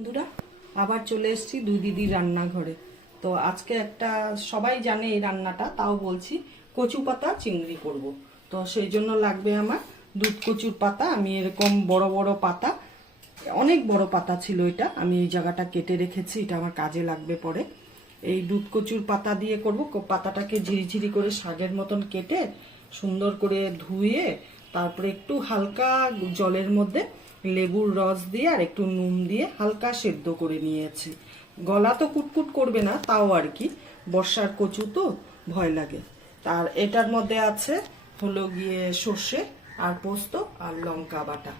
বন্ধুরা, আবার চলে এসেছি দুই দিদির রান্নাঘরে। তো আজকে একটা, সবাই জানে এই রান্নাটা, তাও বলছি, কচু পাতা, চিংড়ি করব। তো সেই জন্য লাগবে আমার দুধ কচুর পাতা, আমি এরকম বড় বড় পাতা, অনেক বড় পাতা ছিল এটা, আমি এই জায়গাটা কেটে রেখেছি, এটা আমার কাজে লাগবে পরে। এই দুধ কচুর পাতা দিয়ে করব পাতাটাকে ঝিরিঝিরি করে শাগের মতন কেটে সুন্দর করে ধুয়ে, তারপরে একটু হালকা জলের মধ্যে লেবুর রস দিয়ে আর একটু নুন দিয়ে হালকা সেদ্ধ করে নিয়েছি। গলা তো কুটকুট করবে না, তাও আর কি। বর্ষার কচু তো, ভয় লাগে। তার এটার মধ্যে আছে হলো গিয়ে সর্ষে আর পোস্ত আর লঙ্কা বাটা।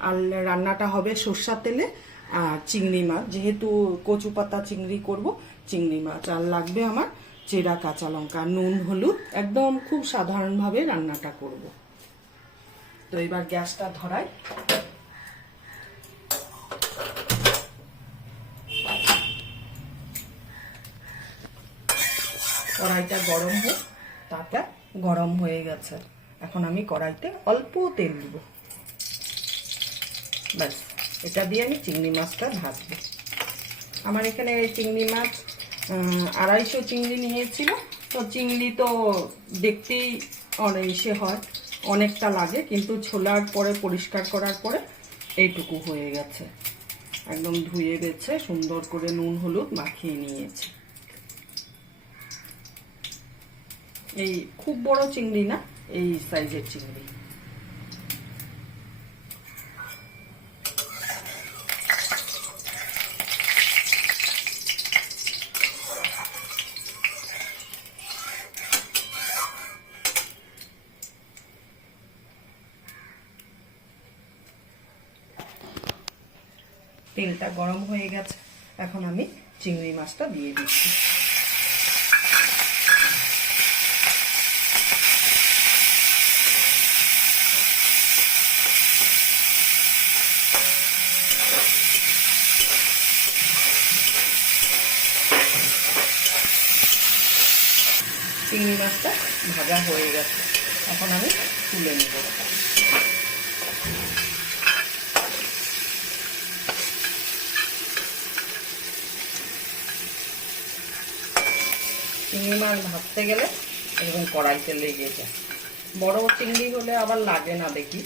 আর রান্নাটা হবে সর্ষা তেলে আর চিংড়ি মাছ। যেহেতু কচু পাতা চিংড়ি করব, চিংড়ি মাছ আর লাগবে আমার চেরা কাঁচা লঙ্কা। নুন, হলুদ, একদম খুব সাধারণভাবে রান্নাটা করব। তো এবার গ্যাসটা ধরাই। কড়াইটা গরম হোক, তারপর গরম হয়ে গেছে। এখন আমি কড়াইতে অল্প তেল দিব। ব্যাস, এটা দিয়ে আমি চিংড়ি মাছটা ভাজবো। আমার এখানে চিংড়ি মাছ আড়াইশো চিংড়ি নিয়েছিল। তো চিংড়ি তো দেখতেই অনেক হয়, অনেকটা লাগে, কিন্তু ছোলার পরে, পরিষ্কার করার পরে এইটুকু হয়ে গেছে। একদম ধুয়ে বেছে সুন্দর করে নুন, হলুদ মাখিয়ে নিয়েছি। এই খুব বড় চিংড়ি না? এই সাইজের চিংড়ি। তেলটা গরম হয়ে গেছে। এখন আমি চিংড়ি মাছটা দিয়ে দিচ্ছি চিংড়ি মাছটা ভাজা হয়ে গেছে। এখন আমি তুলে নেব। চিংড়ি মাছ ভাজতে গেলে এরকম কড়াইতে লেগে যায়। বড় চিংড়ি হলে আবার লাগে না দেখি।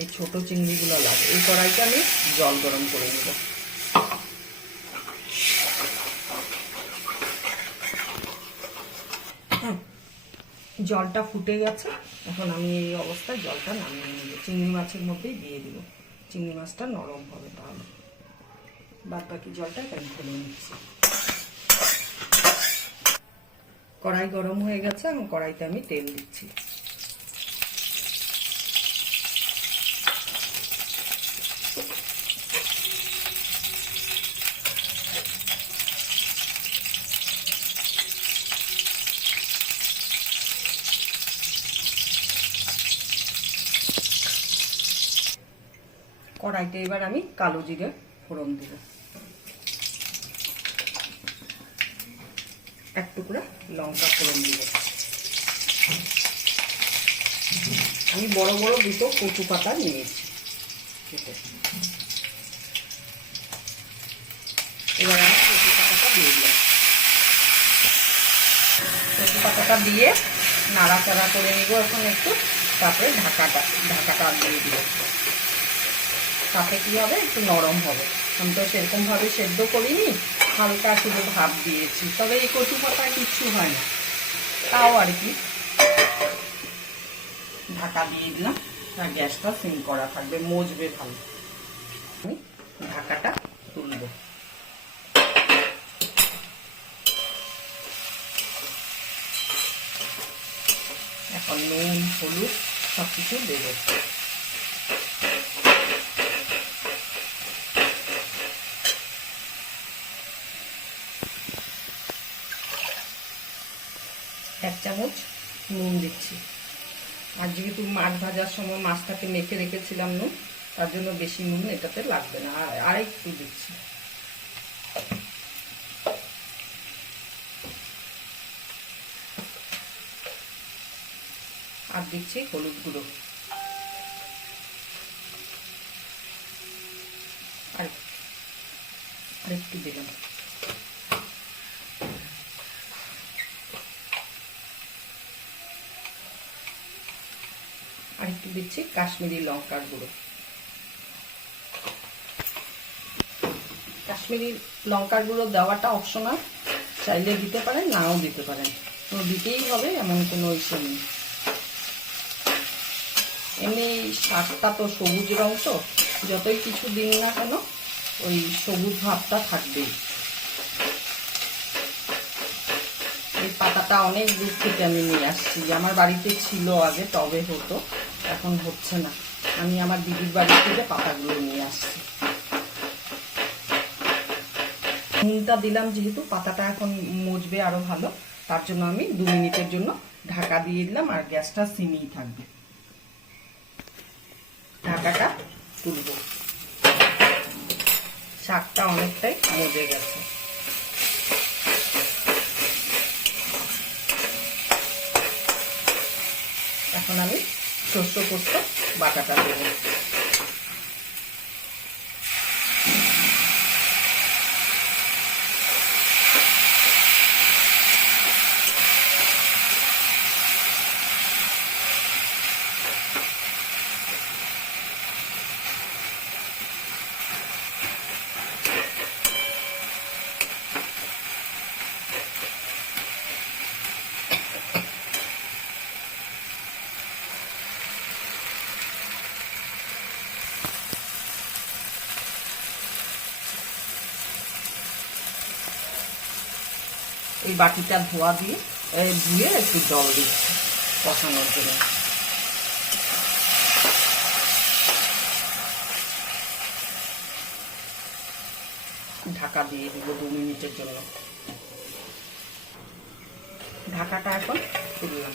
এই ছোট চিংড়িগুলো লাগে। এই কড়াইতে আমি জল গরম করে নেব। জলটা ফুটে গেছে। এখন আমি এই অবস্থায় জলটা নামিয়ে নেব। চিংড়ি মাছের মধ্যেই দিয়ে দিব। চিংড়ি মাছটা নরম হবে তাহলে। বাদ বাকি জলটা এখানে ফেলে নিচ্ছি। কড়াই গরম হয়ে গেছে এবং কড়াইতে আমি তেল দিচ্ছি। কড়াইতে এবার আমি কালো জিরে ফোড়ন দিব। এক টুকরা লঙ্কা ফোড়ন দিব। আমি বড় বড় দুটো কচু পাতা নিয়েছি এবার আমি কচু পাতাটা দিয়ে দিলাম। কচু পাতাটা দিয়ে নাড়াচাড়া করে নিব এখন একটু, তারপরে ঢাকাটা ঢাকাটা দিয়ে দিব তাতে কি হবে? একটু নরম হবে। আমি তো সেরকমভাবে সেদ্ধ করিনি, হালকা শুধু ভাপ দিয়েছি। তবে এই কচু পাতা কিচ্ছু হয় না। তাও আর কি। ঢাকা দিয়ে দিলাম। আর গ্যাসটা সিম করা থাকবে, মজবে ভালো। আমি ঢাকাটা তুলব। এখন নুন, হলুদ সব কিছু দেবো। চামচ নুন দিচ্ছি। আর যেহেতু মাছ ভাজার সময় মাছটাকে মেখে রেখেছিলাম নুন, তার জন্য বেশি নুন এটাতে লাগবে না। আর আরেকটু দিচ্ছি। আর দিচ্ছি হলুদ গুঁড়ো। আর একটু দিলাম। আর একটু দিচ্ছি কাশ্মীরি লঙ্কার গুঁড়ো। কাশ্মীরি লঙ্কার গুঁড়ো দেওয়াটা অপশনাল, চাইলে দিতে পারেন, নাও দিতে পারেন। তো দিতেই হবে, এমন কোনো ইসে নেই। এমনি শাকটা তো সবুজ রং, তো যতই কিছু দিন না কেন, ওই সবুজ ভাবটা থাকবেই। এই পাতাটা অনেক দূর থেকে আমি নিয়ে আসছি। আমার বাড়িতে ছিল আগে, তবে হতো। এখন হচ্ছে না। আমি আমার দিদির বাড়ি থেকে পাতাগুলো নিয়ে আসছি। নুনটা দিলাম যেহেতু, পাতাটা এখন মজবে আরও ভালো। তার জন্য আমি দু মিনিটের জন্য ঢাকা দিয়ে দিলাম আর গ্যাসটা সিমিই থাকবে। ঢাকাটা তুলব। শাকটা অনেকটাই মজে গেছে। এখন আমি শস্য পোস্ত বাটাটা দেবো এই বাটিটা ধোয়া দিয়ে ধুয়ে একটু জল দিচ্ছি কষানোর জন্য। ঢাকা দিয়ে দিব দু মিনিটের জন্য। ঢাকাটা এখন তুললাম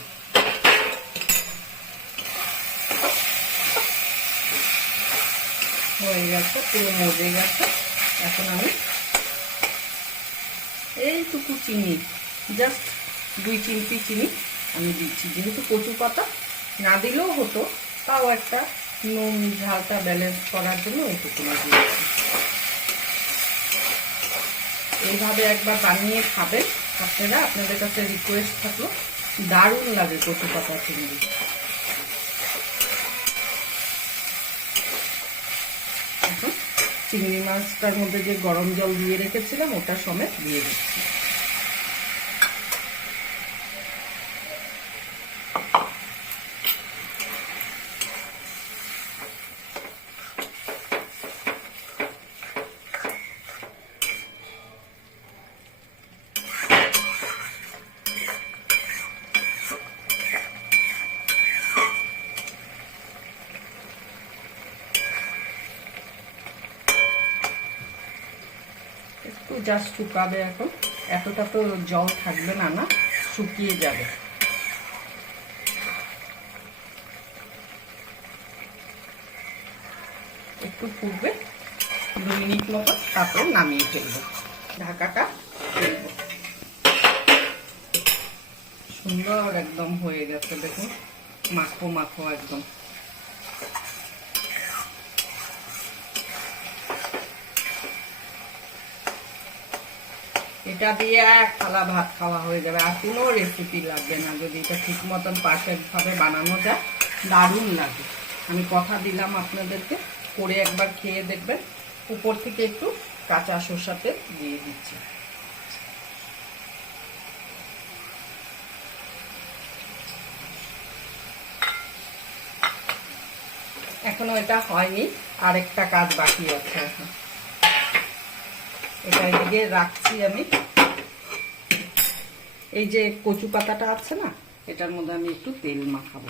হয়ে গেছে পুরো মজে গেছে। এখন আমি এইটুকু চিনি জাস্ট দুই চিমটি চিনি আমি দিচ্ছি। যেহেতু কচু পাতা, না দিলেও হতো, তাও একটা নুন, ঝালটা ব্যালেন্স করার জন্য এইটুকু দিয়েছি এইভাবে একবার বানিয়ে খাবেন। আপনারা, আপনাদের কাছে রিকোয়েস্ট থাকল, দারুণ লাগে কচু পাতা চিংড়ি। চিংড়ি মাছটার মধ্যে যে গরম জল দিয়ে রেখেছিলাম, ওটা সমেত দিয়ে দিচ্ছি একটু জাস্ট শুকাবে এখন। এতটা তো জল থাকবে না না? শুকিয়ে যাবে। একটু ফুটবে, দু মিনিট মতো, তারপর নামিয়ে ফেলব। ঢাকাটা সুন্দর একদম হয়ে গেছে, দেখুন। মাখো মাখো একদম। এটা দিয়ে এক থালা ভাত খাওয়া হয়ে যাবে। আর কোনো রেসিপি লাগবে না, যদি এটা ঠিক মতন পারফেক্ট ভাবে বানানো যায়, দারুণ লাগে। আমি কথা দিলাম আপনাদেরকে, করে একবার খেয়ে দেখবেন। উপর থেকে একটু কাঁচা সর্ষাতে দিয়ে দিচ্ছি। এখনও এটা হয়নি, আরেকটা কাজ বাকি আছে এখন। এটা এদিকে রাখছি আমি। এই যে কচু পাতাটা আছে না, এটার মধ্যে আমি একটু তেল মাখাবো।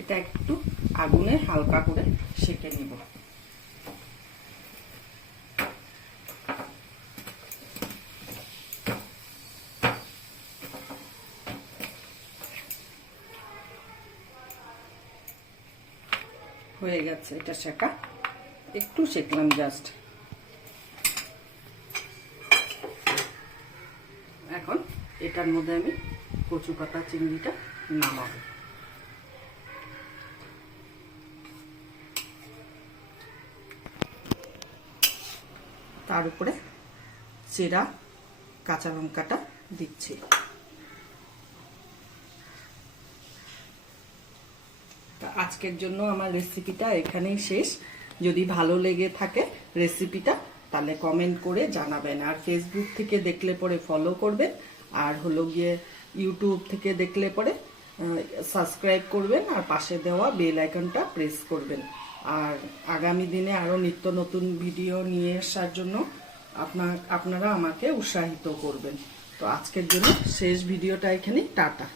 এটা একটু আগুনে হালকা করে সেঁকে নিব। হয়ে গেছে এটা শেখা। একটু শেখলাম জাস্ট এখন এটার মধ্যে আমি কচু পাতা, চিংড়িটা নামাবো। তার উপরে চেরা, কাঁচা লঙ্কাটা দিচ্ছি। আজকের জন্য আমার রেসিপিটা এখানেই শেষ। যদি ভালো লেগে থাকে রেসিপিটা তাহলে কমেন্ট করে জানাবেন। আর ফেসবুক থেকে দেখলে পরে ফলো করবেন। আর হলো গিয়ে ইউটিউব থেকে দেখলে পরে সাবস্ক্রাইব করবেন। আর পাশে দেওয়া বেল আইকনটা প্রেস করবেন। আর আগামী দিনে আরও নিত্য নতুন ভিডিও নিয়ে আসার জন্য আপনার, আপনারা আমাকে উৎসাহিত করবেন। তো আজকের জন্য শেষ ভিডিওটা এখানে টাটা।